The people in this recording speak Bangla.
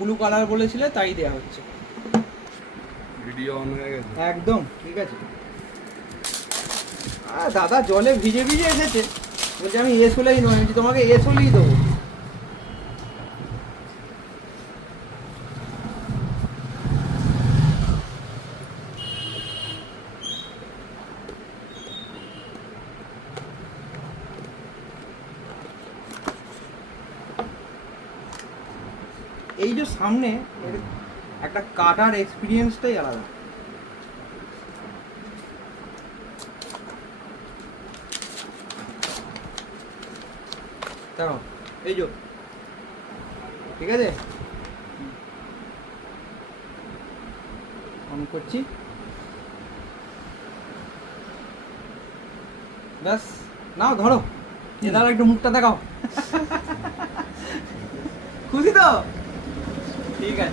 ব্লু কালার বলেছিলে তাই দেওয়া হচ্ছে। ভিডিও অন হয়ে গেছে একদম ঠিক আছে। আর দাদা জলে ভিজে ভিজে এসেছে, বলছে আমি এস হলেই নয়, তোমাকে এস হলেই দেবো। এই যে সামনে একটা কাটার এক্সপিরিয়েন্সটাই আলাদা। দাঁড়াও, এই যে ঠিক আছে, অন করছি, ব্যাস নাও ধরো, এ দাঁড়া একটু মুখটা দেখাও। খুশি তো? ঠিক আছে।